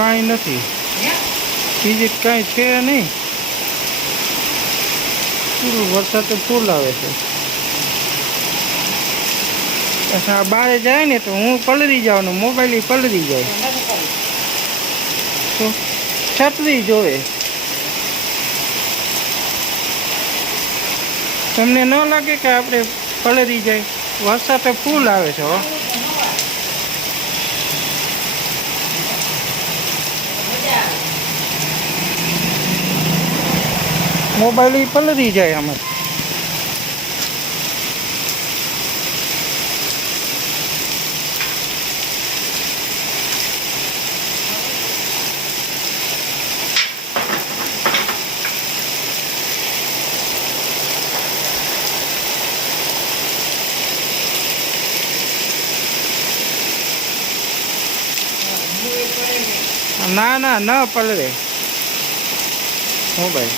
કાંઈ નથી. બીજી કાંઈ છે નહીં. પૂરું વરસાદ ફૂલ આવે છે. આ બારે જાય ને તો હું પલરી જાઉં ને મોબાઈલ પલરી જાય. તો છત્રી જોવે. તમને ન લાગે કે આપણે પલરી જાય? વરસાદ ફૂલ આવે છે હો. મોબાઈલ પલરી જાય અમે ના ના ન પલરે મોબાઈલ.